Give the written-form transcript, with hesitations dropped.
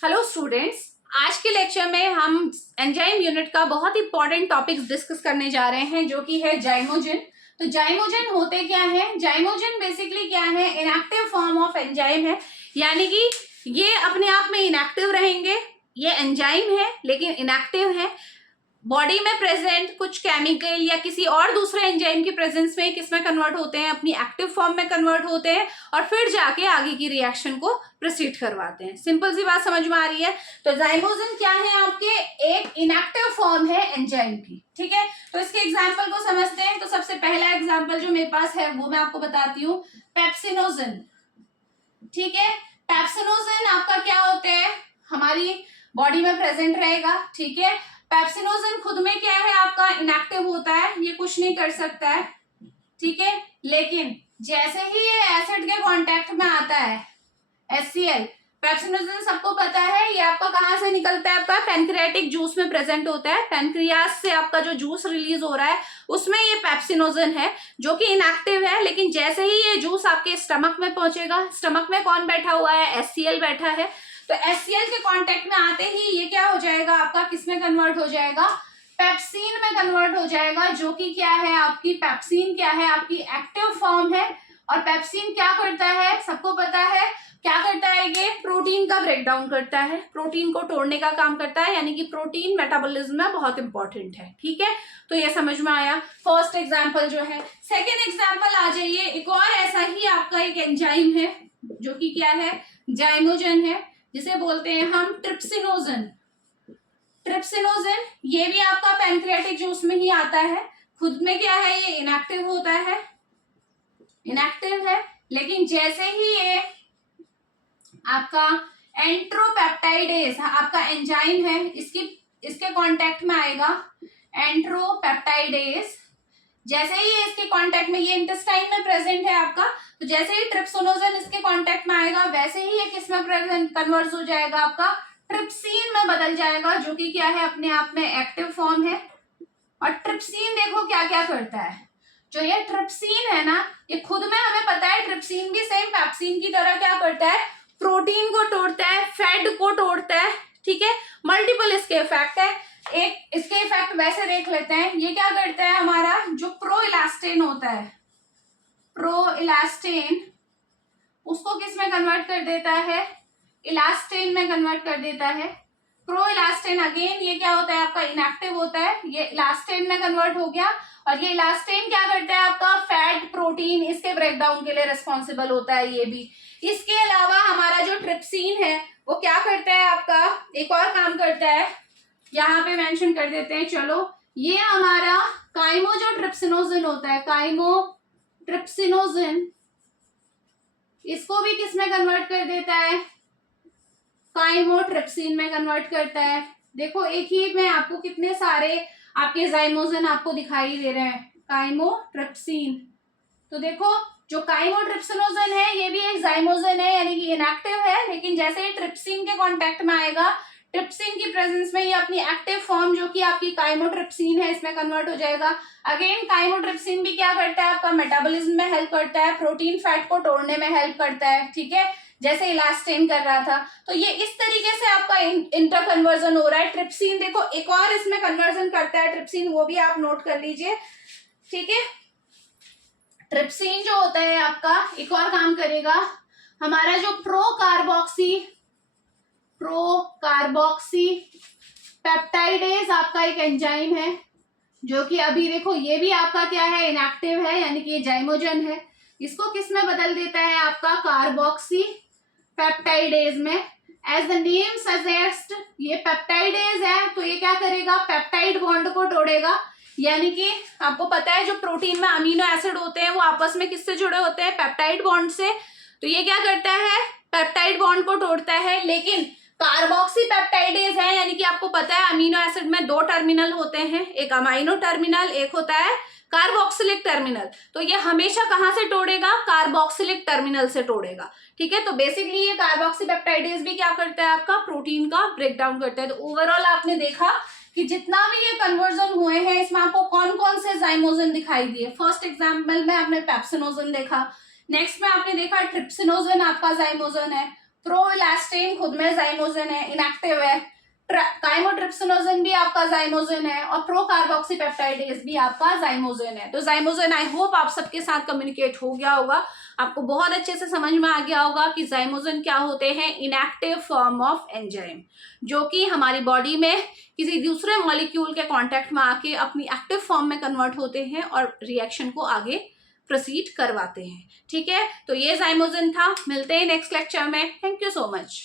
Hello students, आज के lecture में हम एंजाइम यूनिट का बहुत इंपॉर्टेंट टॉपिक्स डिस्कस करने जा रहे हैं जो कि है जाइमोजन। तो जाइमोजन होते क्या है? जाइमोजन बेसिकली क्या है? इनएक्टिव फॉर्म ऑफ एंजाइम है, यानी कि ये अपने आप में इनएक्टिव रहेंगे। ये एंजाइम है लेकिन इनएक्टिव है। बॉडी में प्रेजेंट कुछ केमिकल या किसी और दूसरे एंजाइम की प्रेजेंस में किसमें कन्वर्ट होते हैं? अपनी एक्टिव फॉर्म में कन्वर्ट होते हैं और फिर जाके आगे की रिएक्शन को प्रोसीड करवाते हैं। सिंपल सी बात समझ में आ रही है? तो जाइमोजन क्या है? आपके एक इनएक्टिव फॉर्म है एंजाइम की। ठीक है, तो इसके एग्जाम्पल को समझते हैं। तो सबसे पहला एग्जाम्पल जो मेरे पास है वो मैं आपको बताती हूँ, पेप्सिनोजन। ठीक है, पेप्सिनोजन आपका क्या होते हैं? हमारी बॉडी में प्रेजेंट रहेगा। ठीक है, पेप्सिनोजन खुद में क्या है? आपका इनएक्टिव होता है, ये कुछ नहीं कर सकता है। ठीक है, लेकिन जैसे ही ये एसिड के कांटेक्ट में आता है, HCl, पेप्सिनोजन सबको पता है ये आपका कहाँ से निकलता है? आपका पैनक्रियाटिक जूस में प्रेजेंट होता है। पैनक्रियास से आपका जो जूस रिलीज हो रहा है उसमें ये पेप्सिनोजन है जो कि इनएक्टिव है। लेकिन जैसे ही ये जूस आपके स्टमक में पहुंचेगा, स्टमक में कौन बैठा हुआ है? HCl बैठा है। तो HCl के कांटेक्ट में आते ही ये क्या हो जाएगा? आपका किसमें कन्वर्ट हो जाएगा? पेप्सिन में कन्वर्ट हो जाएगा, जो कि क्या है? आपकी पेप्सिन क्या है? आपकी एक्टिव फॉर्म है। और पेप्सिन क्या करता है? सबको पता है क्या करता है? ये प्रोटीन का ब्रेक डाउन करता है, प्रोटीन को तोड़ने का काम करता है, यानी कि प्रोटीन मेटाबॉलिज्म में बहुत इंपॉर्टेंट है। ठीक है, तो ये समझ में आया फर्स्ट एग्जांपल जो है। सेकंड एग्जांपल आ जाइए, एक और ऐसा ही आपका एक एंजाइम है जो कि क्या है? जाइमोजन है, जिसे बोलते हैं हम ट्रिप्सिनोजन। ट्रिप्सिनोजन ये भी आपका पैनक्रियाटिक जूस में ही आता है। खुद में क्या है? ये इनएक्टिव होता है, इनएक्टिव है। लेकिन जैसे ही ये आपका एंट्रोपेप्टाइडेज आपका एंजाइम है, इसके कांटेक्ट में आएगा एंट्रोपेप्टाइडेज। जैसे ही इसके कांटेक्ट में, ये इंटेस्टाइन में प्रेजेंट है आपका, तो जैसे ही ट्रिप्सिनोजन इसके कांटेक्ट में आएगा वैसे ही ये किस में प्रेजेंट कन्वर्ट हो जाएगा? आपका ट्रिप्सिन में बदल जाएगा, जो कि क्या है? अपने आप में एक्टिव फॉर्म है। और ट्रिप्सिन देखो क्या क्या करता है। जो ये ट्रिप्सिन है ना, ये खुद में हमें पता है ट्रिप्सिन भी सेम पेप्सिन की तरह क्या करता है? प्रोटीन को तोड़ता है, फैट को तोड़ता है। ठीक है, मल्टीपल इसके इफेक्ट है। एक इसके इफेक्ट वैसे देख लेते हैं। ये क्या करता है? हमारा जो प्रो इलास्टिन होता है, प्रो इलास्टिन, उसको किस में कन्वर्ट कर देता है? इलास्टिन में कन्वर्ट कर देता है। प्रो इलास्टिन अगेन ये क्या होता है? आपका इनएक्टिव होता है, ये इलास्टिन में कन्वर्ट हो गया। और ये इलास्टिन क्या करता है? आपका फैट प्रोटीन इसके ब्रेकडाउन के लिए रिस्पॉन्सिबल होता है ये भी। इसके अलावा हमारा जो ट्रिप्सिन है वो क्या करता है? आपका एक और काम करता है, यहाँ पे मेंशन कर देते हैं। चलो, ये हमारा काइमो जो ट्रिप्सिनोजन होता है, काइमो ट्रिप्सिनोजन, इसको भी किस में कन्वर्ट कर देता है? काइमोट्रिप्सिन में कन्वर्ट करता है। देखो, एक ही में आपको कितने सारे आपके जाइमोजन आपको दिखाई दे रहे हैं। काइमोट्रिप्सिन, तो देखो जो काइमोट्रिप्सिनोजन है ये भी एक जाइमोजन है, यानी कि इनएक्टिव है। लेकिन जैसे ही ट्रिप्सिन के कांटेक्ट में आएगा, ट्रिप्सिन की प्रेजेंस में ये अपनी एक्टिव फॉर्म जो कि आपकी काइमोट्रिप्सिन है इसमें कन्वर्ट हो जाएगा। अगेन काइमोट्रिप्सिन भी क्या करता है? आपका मेटाबॉलिज्म में हेल्प करता है, प्रोटीन फैट को तोड़ने में हेल्प करता है। ठीक है, जैसे इलास्टिन कर रहा था। तो ये इस तरीके से आपका इंटर कन्वर्जन हो रहा है। ट्रिप्सिन देखो एक और इसमें कन्वर्जन करता है ट्रिप्सिन, वो भी आप नोट कर लीजिए। ठीक है, ट्रिप्सिन जो होता है आपका एक और काम करेगा, हमारा जो प्रो कार्बोक्सी पेप्टाइडेज आपका एक एंजाइम है, जो कि अभी देखो ये भी आपका क्या है? इनएक्टिव है, यानी कि ये जाइमोजन है। इसको किस में बदल देता है? आपका कार्बोक्सी पेप्टाइडेज में। एज द नेम सजेस्ट, ये पेप्टाइडेज है तो ये क्या करेगा? पेप्टाइड बॉन्ड को तोड़ेगा। यानी कि आपको पता है जो प्रोटीन में अमीनो एसिड होते हैं वो आपस में किससे जुड़े होते हैं? पेप्टाइड बॉन्ड से। तो ये क्या करता है? पेप्टाइड बॉन्ड को तोड़ता है। लेकिन कार्बोक्सी पेप्टाइडेज है, यानी कि आपको पता है अमीनो एसिड में दो टर्मिनल होते हैं, एक अमाइनो टर्मिनल, एक होता है कार्बोक्सिलिक टर्मिनल। तो ये हमेशा कहां से तोड़ेगा? कार्बोक्सिलिक टर्मिनल से तोड़ेगा। ठीक है, तो बेसिकली ये कार्बोक्सी पेप्टाइडेज भी क्या करता है? आपका प्रोटीन का ब्रेक डाउन करता है। तो ओवरऑल आपने देखा कि जितना भी ये कन्वर्जन हुए हैं इसमें आपको कौन कौन से जाइमोजन दिखाई दिए। फर्स्ट एग्जाम्पल में आपने पेप्सिनोजन देखा, नेक्स्ट में आपने देखा ट्रिप्सिनोजन आपका जाइमोजन है। प्रोइलास्टिन खुद में जाइमोजिन है, इनएक्टिव है। काइमोट्रिप्सिनोजिन भी आपका जाइमोजिन है और प्रोकार्बोक्सीपेप्टाइडेज भी आपका जाइमोजिन है। तो जाइमोजिन आई होप आप सबके साथ कम्युनिकेट हो गया होगा, आपको बहुत अच्छे से समझ में आ गया होगा कि जाइमोजिन क्या होते हैं, इनएक्टिव फॉर्म ऑफ एंजाइम, जो कि हमारी बॉडी में किसी दूसरे मॉलिक्यूल के कांटेक्ट में आके अपनी एक्टिव फॉर्म में कन्वर्ट होते हैं और रिएक्शन को आगे प्रोसीड करवाते हैं। ठीक है, तो ये जाइमोजिन था। मिलते हैं नेक्स्ट लेक्चर में। Thank you so much.